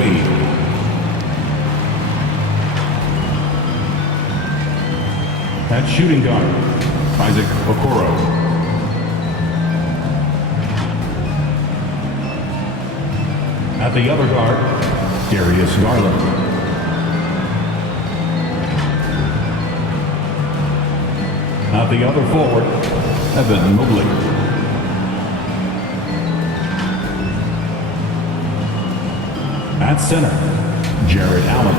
Wade. At shooting guard, Isaac Okoro. At the other guard, Darius Garland. At the other forward, Evan Mobley. At center, Jared Allen.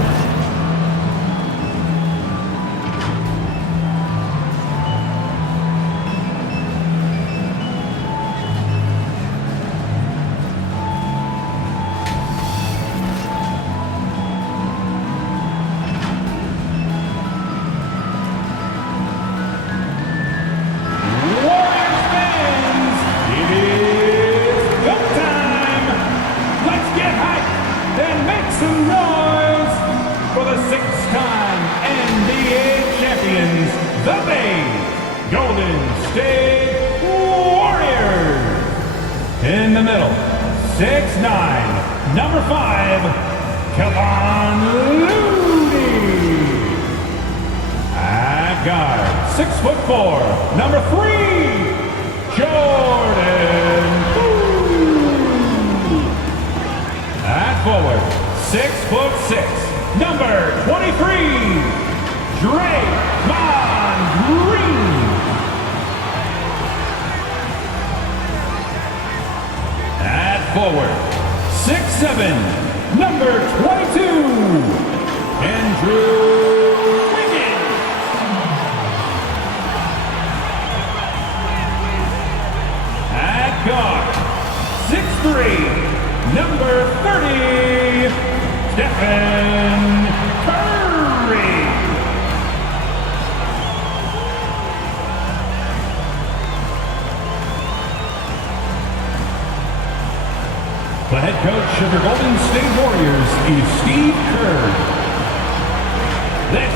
In the middle, 6'9", number 5, Kevon Looney. At guard, 6'4", number 3, Jordan Poole. At forward, 6'6", number 23, Draymond Green. Forward, 6'7", number 22, Andrew Wiggins. At guard, 6'3", number 30, Stephen Curry. The head coach of the Golden State Warriors is Steve Kerr. This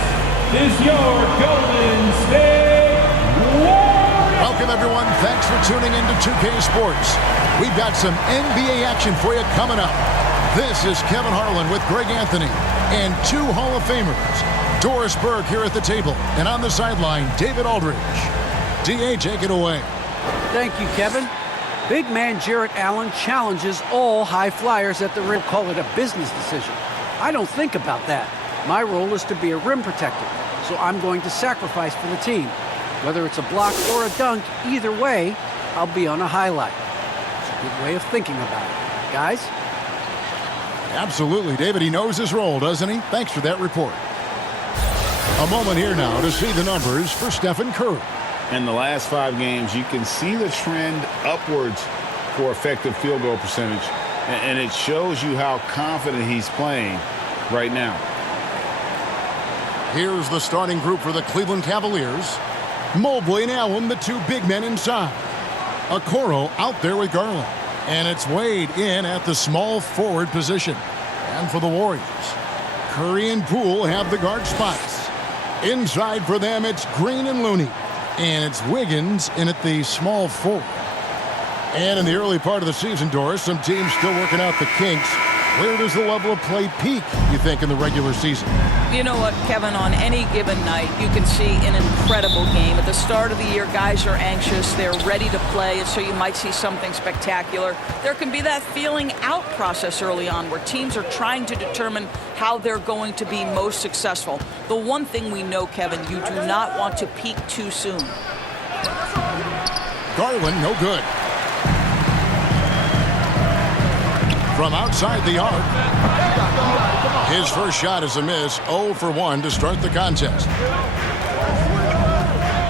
is your Golden State Warriors. Welcome, everyone. Thanks for tuning in to 2K Sports. We've got some NBA action for you coming up. This is Kevin Harlan with Greg Anthony and 2 Hall of Famers. Doris Burke here at the table, and on the sideline, David Aldridge. DA, take it away. Thank you, Kevin. Big man Jarrett Allen challenges all high flyers at the rim. Call it a business decision. I don't think about that. My role is to be a rim protector, so I'm going to sacrifice for the team. Whether it's a block or a dunk, either way, I'll be on a highlight. It's a good way of thinking about it. Guys? Absolutely, David. He knows his role, doesn't he? Thanks for that report. A moment here now to see the numbers for Stephen Curry. In the last 5 games, you can see the trend upwards for effective field goal percentage, and it shows you how confident he's playing right now. Here's the starting group for the Cleveland Cavaliers. Mobley and Allen, the 2 big men inside. Okoro out there with Garland. And it's Wade in at the small forward position. And for the Warriors, Curry and Poole have the guard spots. Inside for them, it's Green and Looney. And it's Wiggins in at the small forward. And in the early part of the season, Doris, some teams still working out the kinks. Where does the level of play peak, you think, in the regular season? You know what, Kevin, on any given night, you can see an incredible game. At the start of the year, guys are anxious. They're ready to play, and so you might see something spectacular. There can be that feeling out process early on where teams are trying to determine how they're going to be most successful. The one thing we know, Kevin, you do not want to peak too soon. Garland, no good. From outside the arc. His first shot is a miss, 0 for 1 to start the contest.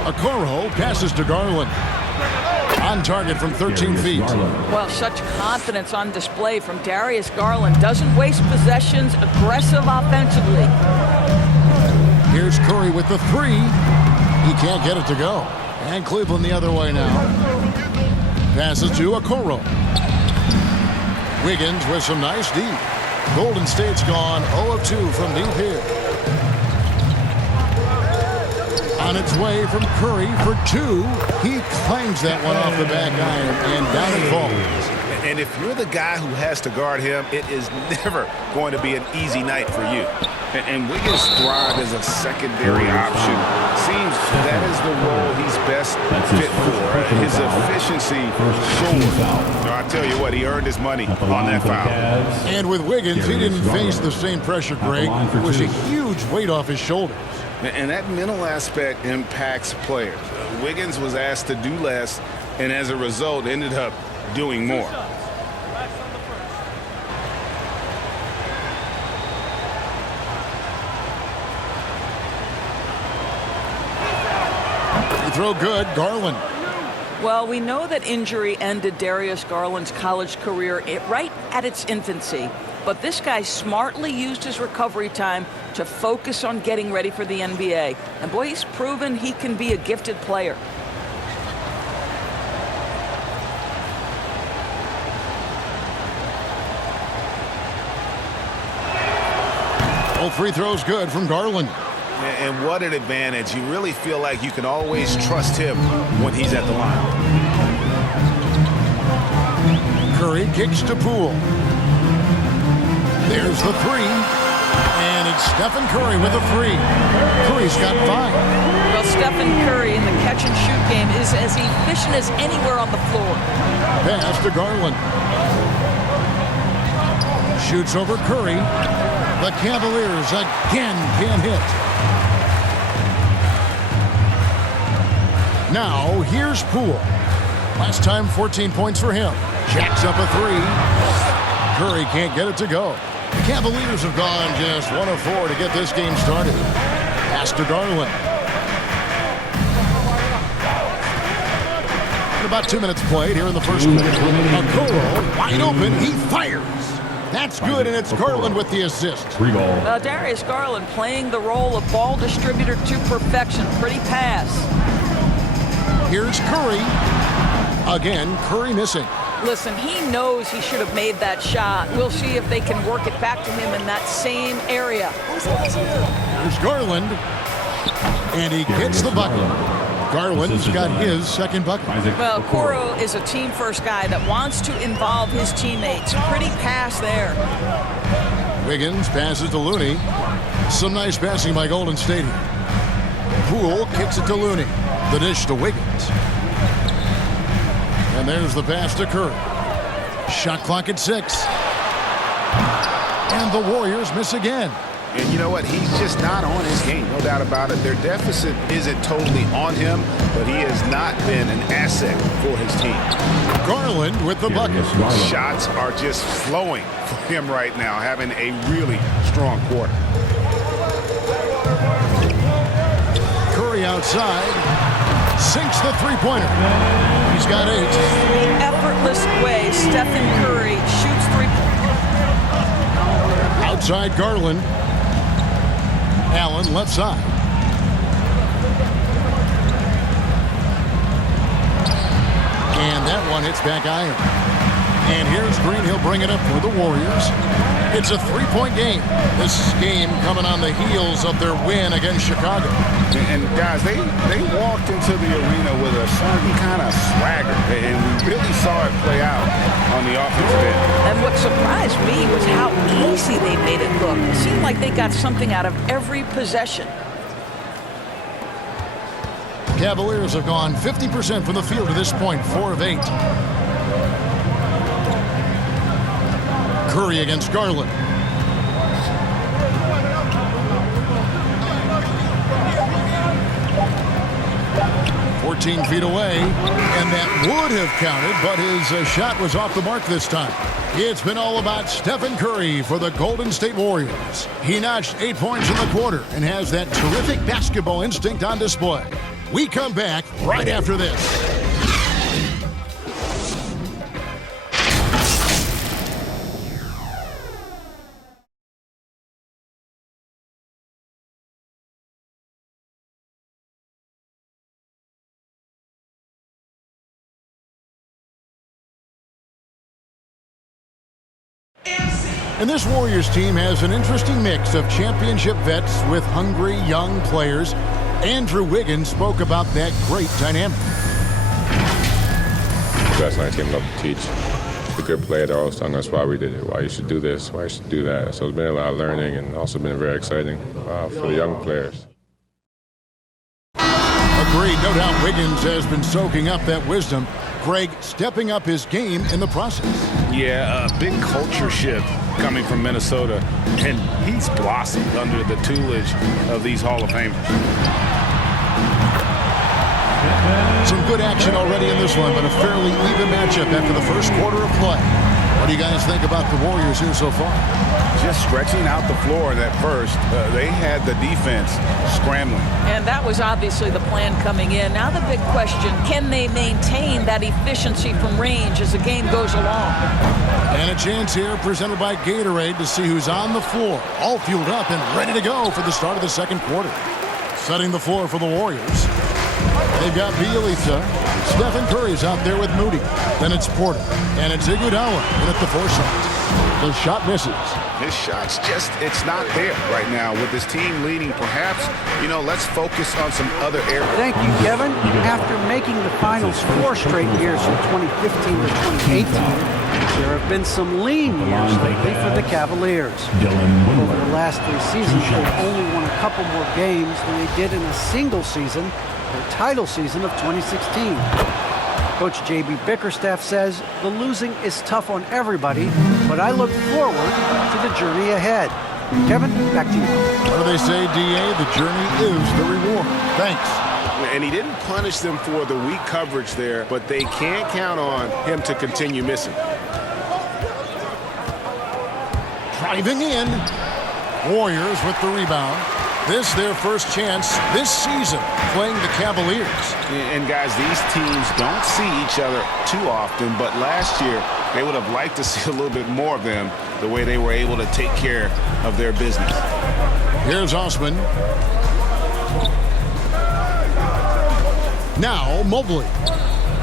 Okoro passes to Garland. On target from 13 feet. Well, such confidence on display from Darius Garland. Doesn't waste possessions, aggressive offensively. Here's Curry with the 3. He can't get it to go. And Cleveland the other way now. Passes to Okoro. Wiggins with some nice D. Golden State's gone 0 of 2 from deep here. On its way from Curry for 2. He clangs that one off the back iron, and down it falls. And if you're the guy who has to guard him, it is never going to be an easy night for you. And Wiggins thrived as a secondary option. Seems that is the role he's best fit for. His efficiency soared. I tell you what, he earned his money on that foul. And with Wiggins, he didn't face the same pressure, Greg. It was a huge weight off his shoulders. And that mental aspect impacts players. Wiggins was asked to do less, and as a result, ended up doing more. Throw good, Garland. Well, we know that injury ended Darius Garland's college career right at its infancy. But this guy smartly used his recovery time to focus on getting ready for the NBA. And boy, he's proven he can be a gifted player. All free throws good from Garland. And what an advantage. You really feel like you can always trust him when he's at the line. Curry kicks to Poole. There's the three. And it's Stephen Curry with a three. Curry's got 5. Well, Stephen Curry in the catch-and-shoot game is as efficient as anywhere on the floor. Pass to Garland. Shoots over Curry. The Cavaliers again can't hit. Now, here's Poole. Last time, 14 points for him. Jacks up a 3. Curry can't get it to go. The Cavaliers have gone just 1 of 4 to get this game started. Pass to Garland. About 2 minutes played here in the first quarter. Okoro wide open. He fires. That's good, and it's Garland with the assist. Darius Garland playing the role of ball distributor to perfection. Pretty pass. Here's Curry. Again, Curry missing. Listen, he knows he should have made that shot. We'll see if they can work it back to him in that same area. Here's Garland. And he gets the bucket. Garland's got his second bucket. Well, Okoro is a team-first guy that wants to involve his teammates. Pretty pass there. Wiggins passes to Looney. Some nice passing by Golden State here. Poole kicks it to Looney. The dish to Wiggins. And there's the pass to Curry. Shot clock at 6. And the Warriors miss again. And you know what? He's just not on his game, no doubt about it. Their deficit isn't totally on him, but he has not been an asset for his team. Garland with the bucket. Shots are just flowing for him right now, having a really strong quarter. Curry outside. Sinks the three-pointer. He's got 8. The effortless way Stephen Curry shoots 3 points. Outside Garland. Allen left side. And that one hits back iron. And here's Green. He'll bring it up for the Warriors. It's a 3-point game. This game coming on the heels of their win against Chicago. And guys, they walked into the arena with a certain kind of swagger, and we really saw it play out on the offensive end. And what surprised me was how easy they made it look. It seemed like they got something out of every possession. Cavaliers have gone 50% from the field to this point, 4 of 8. Curry against Garland. Feet away, and that would have counted, but his shot was off the mark this time. It's been all about Stephen Curry for the Golden State Warriors. He notched 8 points in the quarter and has that terrific basketball instinct on display. We come back right after this. And this Warriors team has an interesting mix of championship vets with hungry young players. Andrew Wiggins spoke about that great dynamic. Last night's game, love to teach. the good player, they're always telling us why we did it, why you should do this, why you should do that. So it's been a lot of learning and also been very exciting for the young players. Agreed. No doubt Wiggins has been soaking up that wisdom. Greg stepping up his game in the process. Yeah, a big culture shift coming from Minnesota, and he's blossomed under the tutelage of these Hall of Famers. Some good action already in this one, but a fairly even matchup after the first quarter of play. What do you guys think about the Warriors here so far? Just stretching out the floor at first. They had the defense scrambling. And that was obviously the plan coming in. Now the big question, can they maintain that efficiency from range as the game goes along? And a chance here presented by Gatorade to see who's on the floor. All fueled up and ready to go for the start of the second quarter. Setting the floor for the Warriors. They've got Bielitsa. Stephen Curry's out there with Moody. Then it's Porter. And it's Iguodala in at the foresight. The shot misses. His shot's just, it's not there right now with his team leading. Perhaps, let's focus on some other areas. Thank you, Kevin. After making the finals 4 straight years from 2015 to 2018, there have been some lean years lately for the Cavaliers. Over the last 3 seasons, they've only won a couple more games than they did in a single season, their title season of 2016. Coach J.B. Bickerstaff says the losing is tough on everybody, but I look forward to the journey ahead. Kevin, back to you. What do they say, D.A.? The journey is the reward. Thanks. And he didn't punish them for the weak coverage there, but they can't count on him to continue missing. Driving in. Warriors with the rebound. This their first chance this season playing the Cavaliers. And guys, these teams don't see each other too often, but last year they would have liked to see a little bit more of them, the way they were able to take care of their business. Here's Osman. Now Mobley.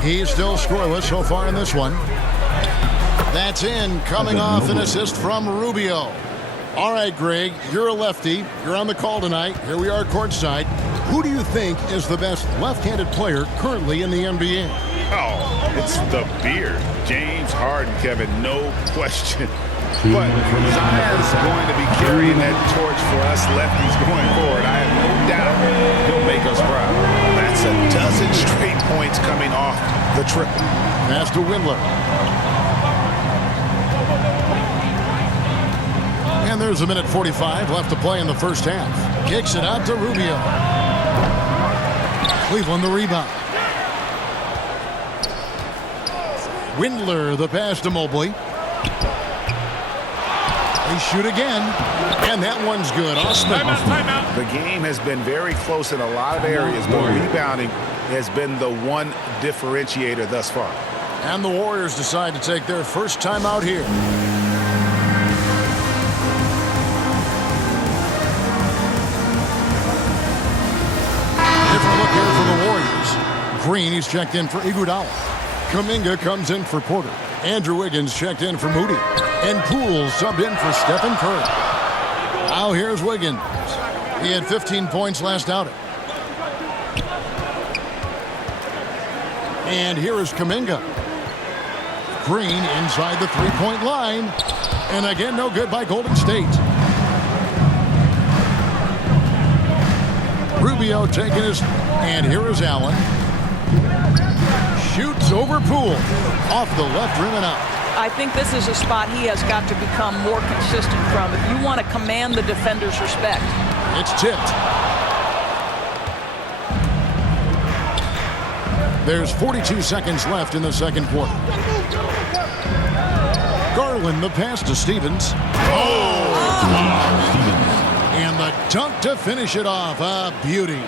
He's still scoreless so far in this one. That's in, coming off an assist from Rubio. All right, Greg, you're a lefty. You're on the call tonight. Here we are courtside. Who do you think is the best left-handed player currently in the NBA? Oh, it's the beard. James Harden, Kevin, no question. But Zion's going to be carrying that torch for us lefties going forward. I have no doubt he'll make us proud. That's a dozen straight points coming off the triple. Pass to Windler. And there's a minute 45 left to play in the first half. Kicks it out to Rubio. Cleveland the rebound. Windler the pass to Mobley. They shoot again. And that one's good. Osman. Timeout. The game has been very close in a lot of areas, but rebounding has been the one differentiator thus far. And the Warriors decide to take their first timeout here. Green, he's checked in for Iguodala. Kuminga comes in for Porter. Andrew Wiggins checked in for Moody. And Poole subbed in for Stephen Curry. Now here's Wiggins. He had 15 points last outing. And here is Kuminga. Green inside the three-point line. And again, no good by Golden State. Rubio taking his... And here is Allen. Shoots over Poole. Off the left rim and out. I think this is a spot he has got to become more consistent from if you want to command the defender's respect. It's tipped. There's 42 seconds left in the second quarter. Garland the pass to Stevens. And the dunk to finish it off. A beauty.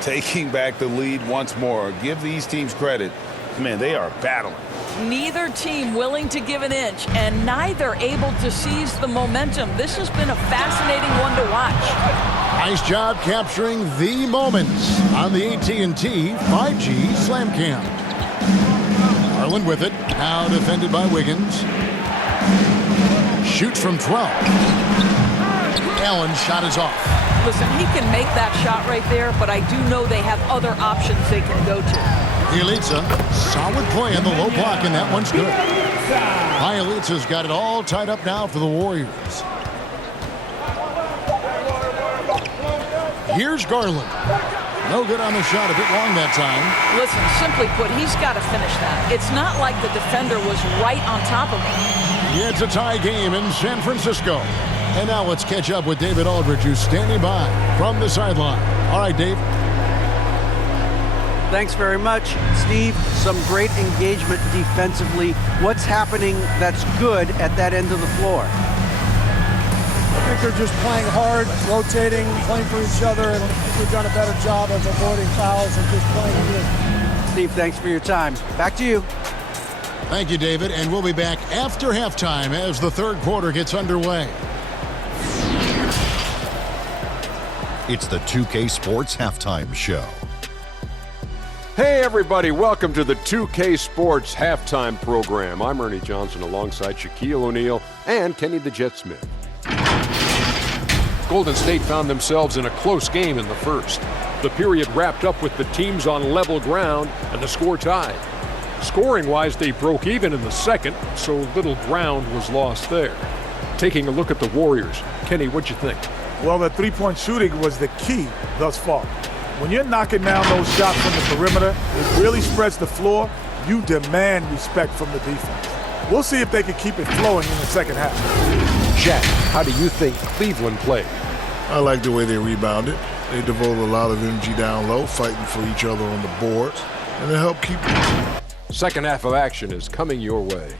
Taking back the lead once more. Give these teams credit. Man, they are battling. Neither team willing to give an inch and neither able to seize the momentum. This has been a fascinating one to watch. Nice job capturing the moments on the AT&T 5G Slam Cam. Garland with it. Now defended by Wiggins. Shoots from 12. Allen's shot is off. Listen, he can make that shot right there, but I do know they have other options they can go to. Bielitsa, solid play on the low block, and that one's good. Bielitsa's got it all tied up now for the Warriors. Here's Garland. No good on the shot, a bit long that time. Listen, simply put, he's got to finish that. It's not like the defender was right on top of him. Yeah, it's a tie game in San Francisco. And now let's catch up with David Aldridge, who's standing by from the sideline. All right, Dave. Thanks very much, Steve. Some great engagement defensively. What's happening that's good at that end of the floor? I think they're just playing hard, rotating, playing for each other, and I think we've done a better job of avoiding fouls and just playing in. Steve, thanks for your time. Back to you. Thank you, David. And we'll be back after halftime as the third quarter gets underway. It's the 2K Sports Halftime Show. Hey everybody, welcome to the 2K Sports Halftime Program. I'm Ernie Johnson alongside Shaquille O'Neal and Kenny the Jet Smith. Golden State found themselves in a close game in the first. The period wrapped up with the teams on level ground and the score tied. Scoring-wise, they broke even in the second, so little ground was lost there. Taking a look at the Warriors, Kenny, what'd you think? Well, the three-point shooting was the key thus far. When you're knocking down those shots from the perimeter, it really spreads the floor. You demand respect from the defense. We'll see if they can keep it flowing in the second half. Shaq, how do you think Cleveland played? I like the way they rebounded. They devoted a lot of energy down low, fighting for each other on the boards, and it helped keep it. Second half of action is coming your way.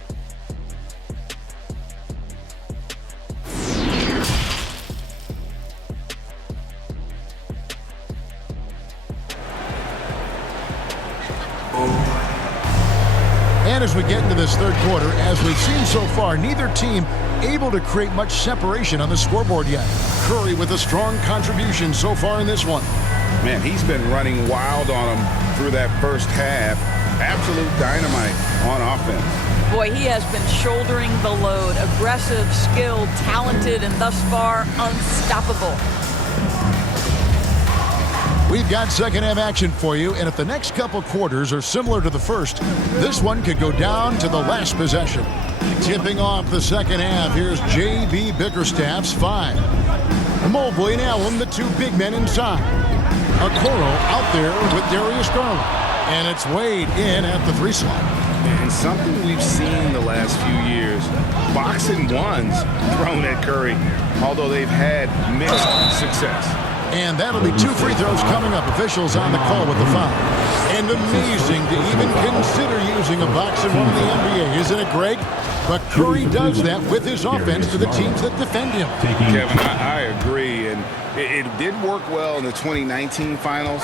And as we get into this third quarter, as we've seen so far, neither team able to create much separation on the scoreboard yet. Curry with a strong contribution so far in this one. Man, he's been running wild on him through that first half. Absolute dynamite on offense. Boy, he has been shouldering the load. Aggressive, skilled, talented, and thus far unstoppable. We've got second half action for you, and if the next couple quarters are similar to the first, this one could go down to the last possession. Tipping off the second half, here's J.B. Bickerstaff's 5. Mobley and Allen, the two big men inside. Okoro out there with Darius Garland, and it's Wade in at the 3 slot. And something we've seen the last few years, boxing ones thrown at Curry, although they've had mixed success. And that'll be 2 free throws coming up. Officials on the call with the foul. And amazing to even consider using a box in one in the NBA, isn't it, Greg? But Curry does that with his offense to the teams that defend him. Kevin, I agree, and it did work well in the 2019 finals.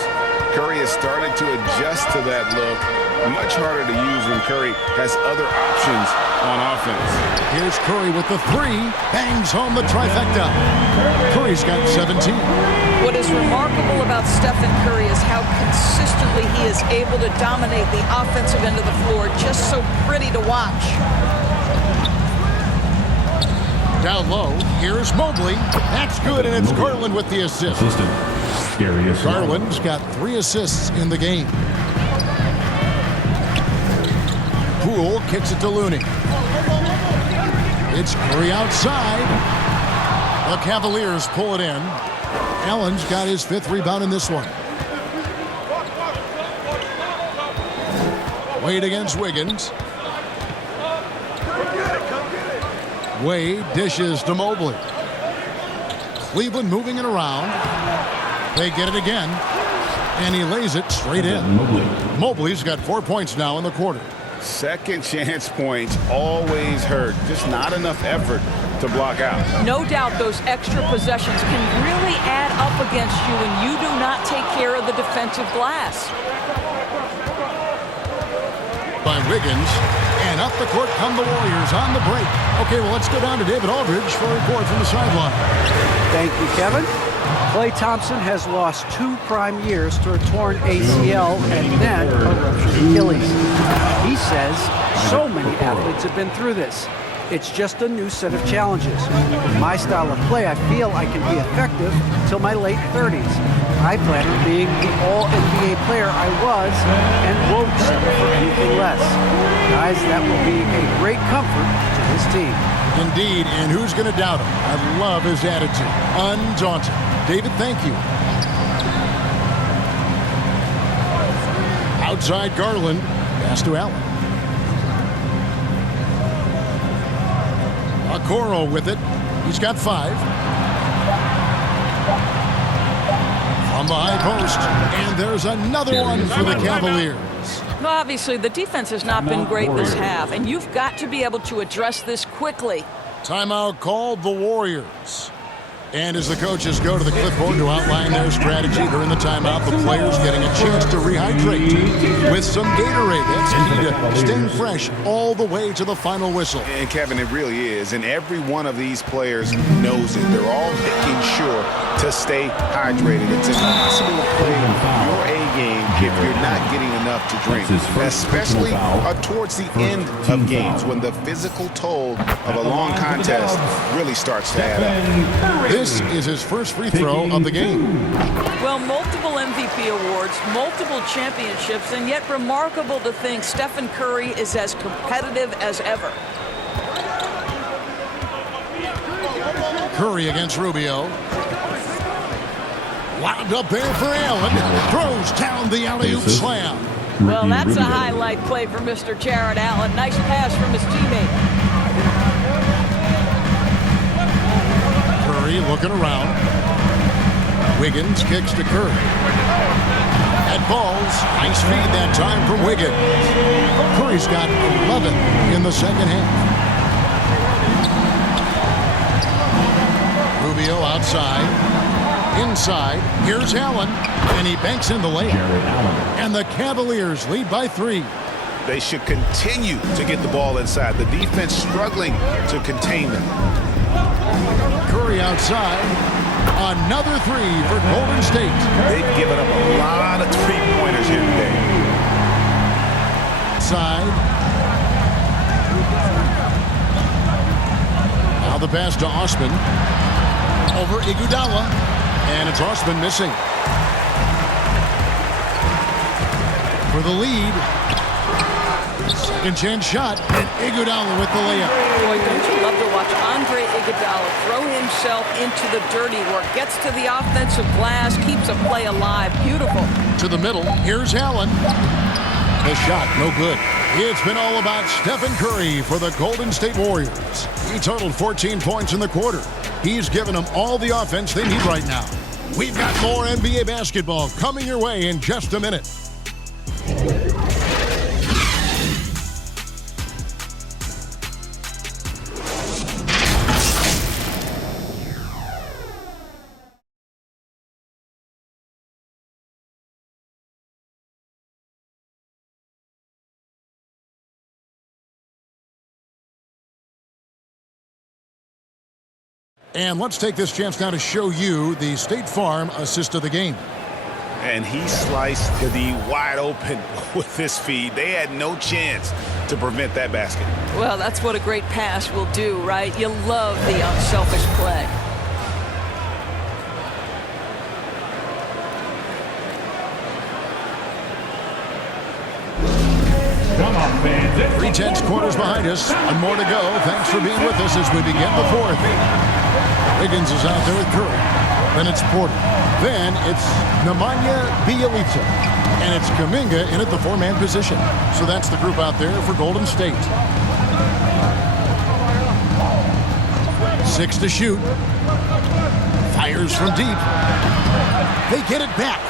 Curry has started to adjust to that look. Much harder to use when Curry has other options on offense. Here's Curry with the 3. Bangs home the trifecta. Curry's got 17. What is remarkable about Stephen Curry is how consistently he is able to dominate the offensive end of the floor. Just so pretty to watch. Down low, here's Mobley. That's good, and it's Garland with the assist. Garland's got 3 assists in the game. Poole kicks it to Looney. It's Curry outside. The Cavaliers pull it in. Allen's got his 5th rebound in this one. Wade against Wiggins. Wade dishes to Mobley. Cleveland moving it around. They get it again. And he lays it straight in. Mobley's got 4 points now in the quarter. Second chance points always hurt. Just not enough effort to block out. No doubt those extra possessions can really add up against you when you do not take care of the defensive glass. By Wiggins, and up the court come the Warriors on the break. Okay, well, let's go down to David Aldridge for a report from the sideline. Thank you, Kevin. Klay Thompson has lost 2 prime years to a torn ACL and then a ruptured Achilles. He says so many athletes have been through this. It's just a new set of challenges. With my style of play, I feel I can be effective till my late 30s. I plan on being the All-NBA player I was and won't settle for anything less. Guys, that will be a great comfort to this team. Indeed, and who's going to doubt him? I love his attitude. Undaunted. David, thank you. Outside Garland. Pass to Allen. Okoro with it. He's got 5. On the high post. And there's another one for the Cavaliers. Well, obviously, the defense has not been great this half, and you've got to be able to address this quickly. Timeout called the Warriors. And as the coaches go to the clipboard to outline their strategy during the timeout, the players getting a chance to rehydrate with some Gatorade. That's key to staying fresh all the way to the final whistle. And Kevin, it really is. And every one of these players knows it. They're all making sure to stay hydrated. It's impossible to play your A game if you're not getting enough to drink, especially towards the end of games when the physical toll of a long contest really starts to add up. This is his first free throw of the game. Well, multiple MVP awards, multiple championships, and yet remarkable to think Stephen Curry is as competitive as ever. Curry against Rubio. Wound up there for Allen. Throws down the alley-oop slam. Well, that's a highlight play for Mr. Jared Allen. Nice pass from his teammate. Curry looking around. Wiggins kicks to Curry. That falls. Nice feed that time from Wiggins. Curry's got 11 in the second half. Rubio outside. Inside. Here's Allen. And he banks in the layup. And the Cavaliers lead by 3. They should continue to get the ball inside. The defense struggling to contain them. Curry outside. Another 3 for Golden State. They've given up a lot of three-pointers here today. Side. Now the pass to Osman. Over Iguodala. And it's Osman missing. For the lead. Second chance shot. And Iguodala with the layup. Boy, don't you love to watch Andre Iguodala throw himself into the dirty work. Gets to the offensive glass, keeps a play alive. Beautiful. To the middle. Here's Allen. The shot, no good. It's been all about Stephen Curry for the Golden State Warriors. He totaled 14 points in the quarter. He's given them all the offense they need right now. We've got more NBA basketball coming your way in just a minute. And let's take this chance now to show you the State Farm assist of the game. And he sliced the D wide open with this feed. They had no chance to prevent that basket. Well, that's what a great pass will do, right? You love the unselfish play. Come on, fans. 3/10 quarters behind us, and more to go. Thanks for being with us as we begin the fourth. Wiggins is out there with Curry. Then it's Porter. Then it's Nemanja Bjelica. And it's Kuminga in at the 4-man position. So that's the group out there for Golden State. 6 to shoot. Fires from deep. They get it back.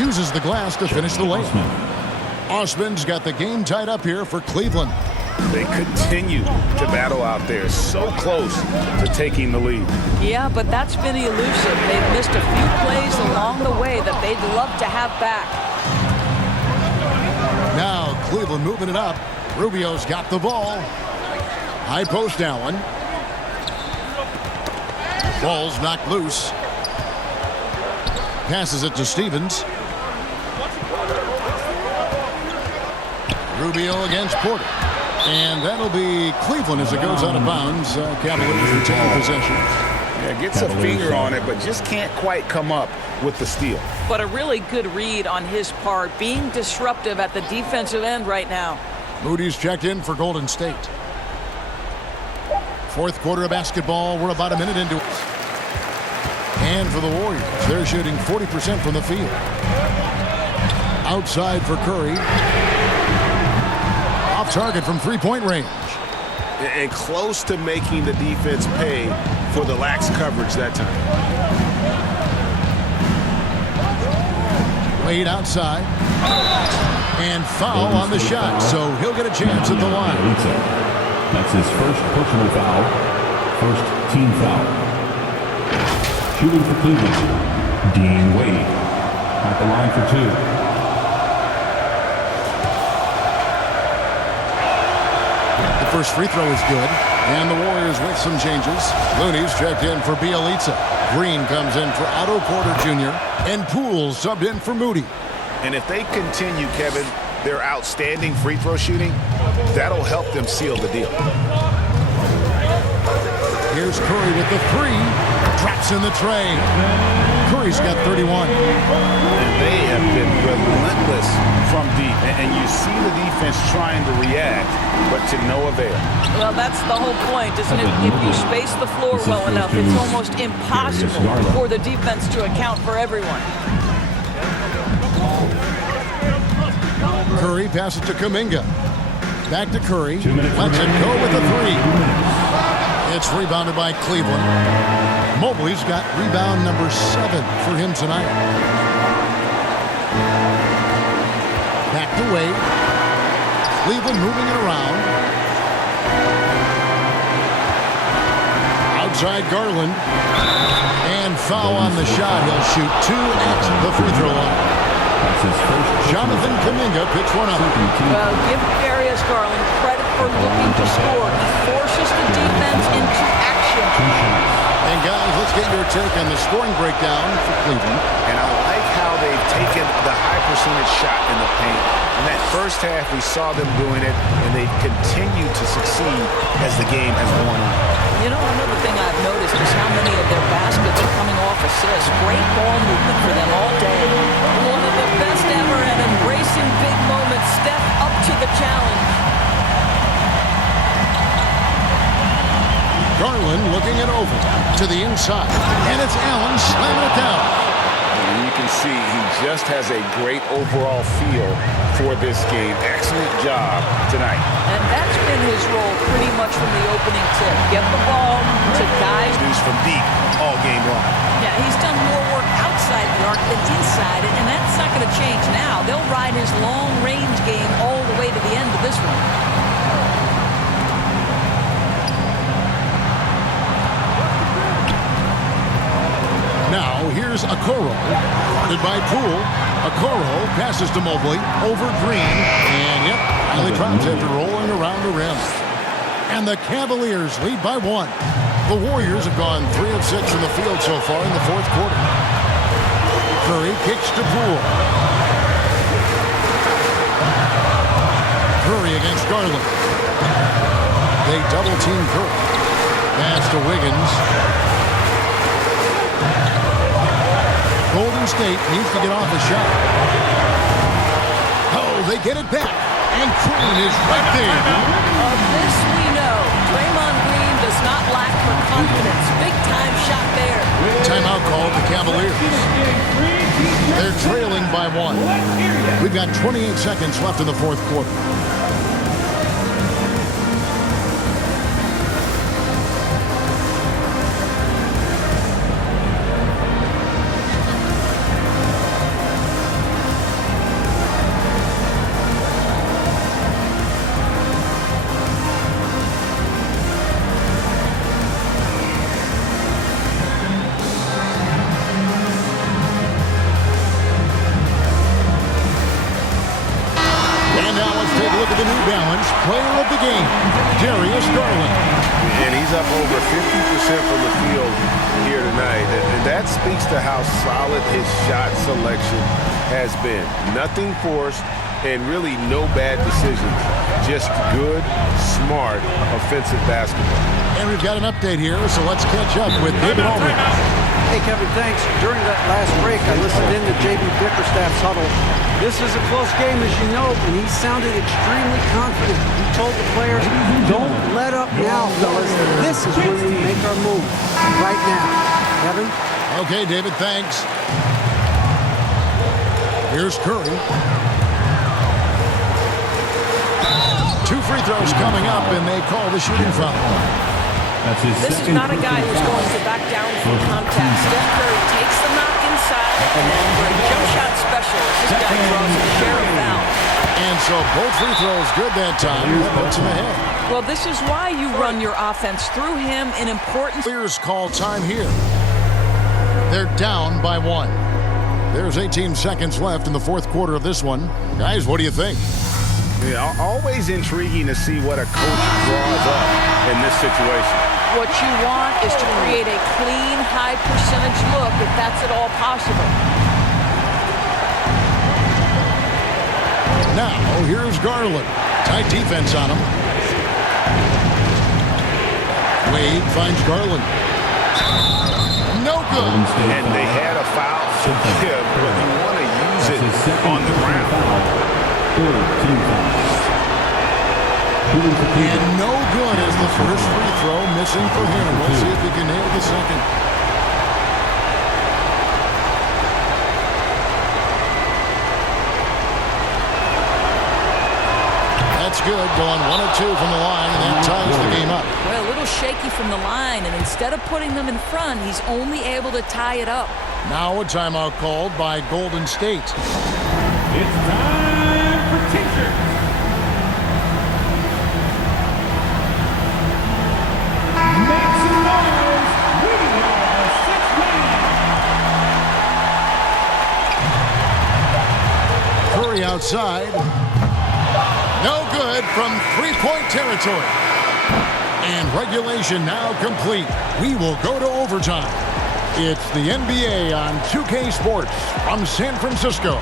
Uses the glass to finish the layup. Osman's got the game tied up here for Cleveland. They continue to battle out there, so close to taking the lead. Yeah, but that's been elusive. They've missed a few plays along the way that they'd love to have back. Now Cleveland moving it up. Rubio's got the ball. High post Allen. Ball's knocked loose. Passes it to Stevens. Rubio against Porter. And that'll be Cleveland as it goes out of bounds. Cavaliers retain possession. Yeah, gets a finger on it, but just can't quite come up with the steal. But a really good read on his part, being disruptive at the defensive end right now. Moody's checked in for Golden State. Fourth quarter of basketball. We're about a minute into it. And for the Warriors, they're shooting 40% from the field. Outside for Curry. Off target from three-point range. And close to making the defense pay for the lax coverage that time. Wade outside. And foul on the shot, so he'll get a chance at the line. That's his first personal foul. First team foul. Shooting for Cleveland, Dean Wade. At the line for two. The first free throw is good. And the Warriors with some changes. Looney's checked in for Bielitsa. Green comes in for Otto Porter Jr. And Poole subbed in for Moody. And if they continue, Kevin, their outstanding free throw shooting, that'll help them seal the deal. Here's Curry with the three. Traps in the tray. Curry's got 31. And they have been relentless from deep. And you see the defense trying to react, but to no avail. Well, that's the whole point, isn't it? If you space the floor well enough, it's almost impossible for the defense to account for everyone. Curry passes to Kuminga. Back to Curry. Lets it go with the three. It's rebounded by Cleveland. Mobley's got rebound number 7 for him tonight. Back to Wade. Cleveland moving it around. Outside Garland. And foul on the shot. He'll shoot 2 at the free throw line. Jonathan Kuminga picks one up. Well, give Darius Garland credit for looking to score. He forces the defense into action. And guys, let's get your take on the scoring breakdown for Cleveland. And I like how they've taken the high percentage shot in the paint. In that first half, we saw them doing it, and they've continued to succeed as the game has gone on. You know, another thing I've noticed is how many of their baskets are coming off assists. Great ball movement for them all day. One of the best ever at embracing big moments. Step up to the challenge. Garland looking it over to the inside. And it's Allen slamming it down. And you can see he just has a great overall feel for this game. Excellent job tonight. And that's been his role pretty much from the opening tip. Get the ball to guys. He's from deep all game long. Yeah, he's done more work outside the arc than inside it, and that's not going to change now. They'll ride his long-range game all the way to the end of this one. Now, here's Okoro. Guarded by Poole. Okoro passes to Mobley. Over Green. And, yep, highly drops after rolling around the rim. And the Cavaliers lead by 1. The Warriors have gone 3 of 6 from the field so far in the fourth quarter. Curry kicks to Poole. Curry against Garland. They double-team Curry. Pass to Wiggins. Golden State needs to get off a shot. Oh, they get it back. And Green is right there. Of this we know. Draymond Green does not lack for confidence. Big-time shot there. Timeout called the Cavaliers. They're trailing by 1. We've got 28 seconds left in the fourth quarter. Player of the game, Darius Garland. And he's up over 50% from the field here tonight. And that speaks to how solid his shot selection has been. Nothing forced and really no bad decisions. Just good, smart, offensive basketball. And we've got an update here, so let's catch up with David Aldridge. Hey, Kevin, thanks. During that last break, I listened in to J.B. Bickerstaff's huddle. This is a close game, as you know, and he sounded extremely confident. He told the players, don't let up now, fellas. This is when we make our move. Right now. Kevin? Okay, David, thanks. Here's Curry. 2 free throws coming up, and they call the shooting foul. This is not a guy who's going to back down from contact. Steph Curry takes the knock inside, and then for a jump shot specialist, this guy draws a share of foul. And so both free throws good that time. That puts him ahead. Well, this is why you run your offense through him in important... Clears call time here. They're down by 1. There's 18 seconds left in the fourth quarter of this one. Guys, what do you think? Yeah, always intriguing to see what a coach draws up in this situation. What you want is to create a clean, high-percentage look if that's at all possible. Now, here's Garland. Tight defense on him. Wade finds Garland. No good. And they had a foul to give, but you want to use it on the ground. And no good as the first free throw missing for him. We'll see if he can nail the second. That's good, going 1 of 2 from the line, and that ties the game up. Well, a little shaky from the line, and instead of putting them in front, he's only able to tie it up. Now a timeout called by Golden State. It's time for T-shirts. Make some noise. We are 6 men. Curry outside. No good from three-point territory. And regulation now complete. We will go to overtime. It's the NBA on 2K Sports from San Francisco.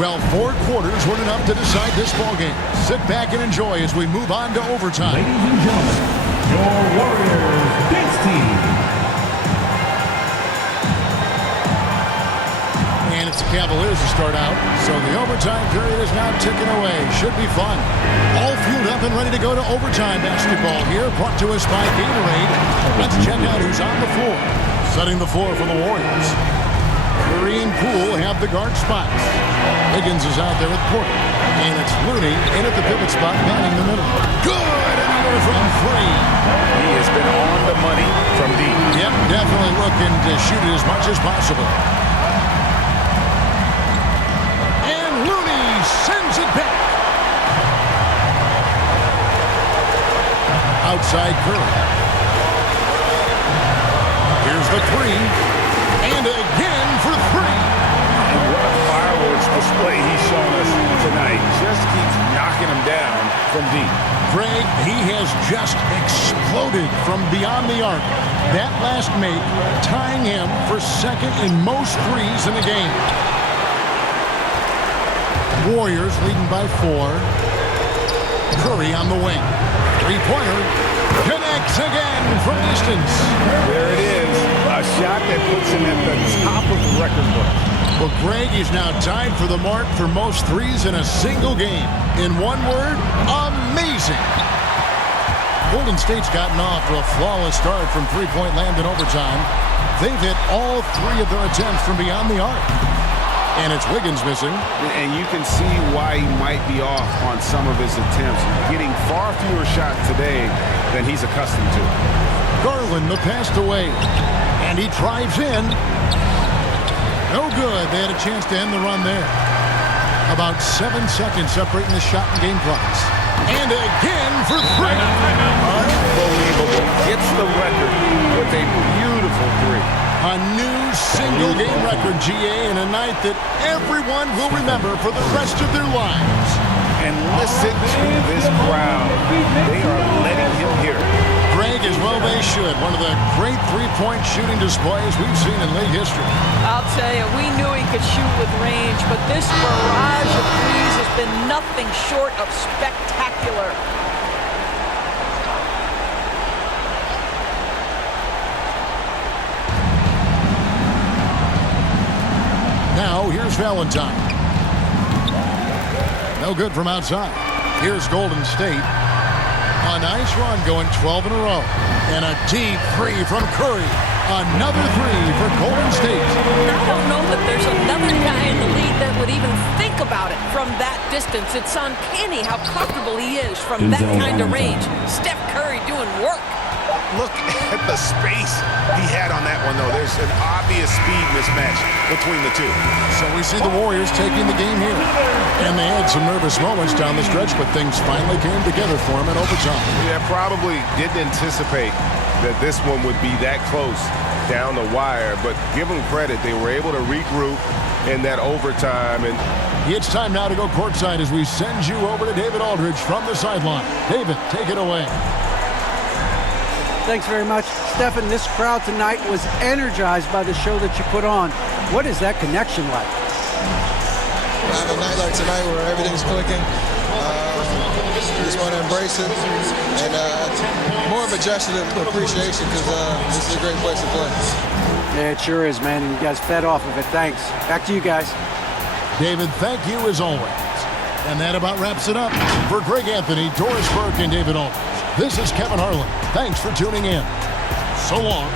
Well, 4 quarters weren't enough to decide this ballgame. Sit back and enjoy as we move on to overtime. Ladies and gentlemen, your Warriors dance team. And it's the Cavaliers to start out, so the overtime period is now ticking away. Should be fun. All fueled up and ready to go to overtime basketball here, brought to us by Gatorade. Let's check out who's on the floor. Setting the floor for the Warriors. Curry and Poole have the guard spots. Higgins is out there with Porter. And it's Looney in at the pivot spot, manning the middle. Good! Another from 3. He has been on the money from deep. Yep, definitely looking to shoot it as much as possible. And Looney sends it back. Outside Curry. Here's the 3. And again for 3. And what a fireworks display he's shown us tonight. Just keeps knocking him down from deep. Greg, he has just exploded from beyond the arc. That last make tying him for second in most threes in the game. Warriors leading by 4. Curry on the wing. 3-pointer. Connects again from distance. There it is. A shot that puts him at the top of the record book. Well, Greg is now tied for the mark for most threes in a single game. In one word, amazing. Golden State's gotten off to a flawless start from three-point land in overtime. They've hit all 3 of their attempts from beyond the arc. And it's Wiggins missing. And you can see why he might be off on some of his attempts. Getting far fewer shots today than he's accustomed to. Garland, the pass away. And he drives in. No good. They had a chance to end the run there. About 7 seconds separating the shot and game clocks. And again for 3. Unbelievable hits the record with a beautiful three. A new single-game record, GA, in a night that everyone will remember for the rest of their lives. And listen to this crowd. They are letting him hear it. Greg, as well they should. One of the great three-point shooting displays we've seen in league history. I'll tell you, we knew he could shoot with range, but this barrage of threes has been nothing short of spectacular. Now, here's Valentine. No good from outside. Here's Golden State. A nice run going 12 in a row. And a deep three from Curry. Another three for Golden State. I don't know that there's another guy in the league that would even think about it from that distance. It's uncanny how comfortable he is from that kind of range. Steph Curry doing work. Look at the space he had on that one, though. There's an obvious speed mismatch between the two. So we see the Warriors taking the game here. And they had some nervous moments down the stretch, but things finally came together for them in overtime. Yeah, probably didn't anticipate that this one would be that close down the wire, but give them credit. They were able to regroup in that overtime. And it's time now to go courtside as we send you over to David Aldridge from the sideline. David, take it away. Thanks very much. Stephen, this crowd tonight was energized by the show that you put on. What is that connection like? On a night like tonight where everything's clicking, we just want to embrace it. And more of a gesture of appreciation because this is a great place to play. Yeah, it sure is, man. And you guys fed off of it. Thanks. Back to you guys. David, thank you as always. And that about wraps it up. For Greg Anthony, Doris Burke, and David Aldridge, this is Kevin Harlan. Thanks for tuning in. So long.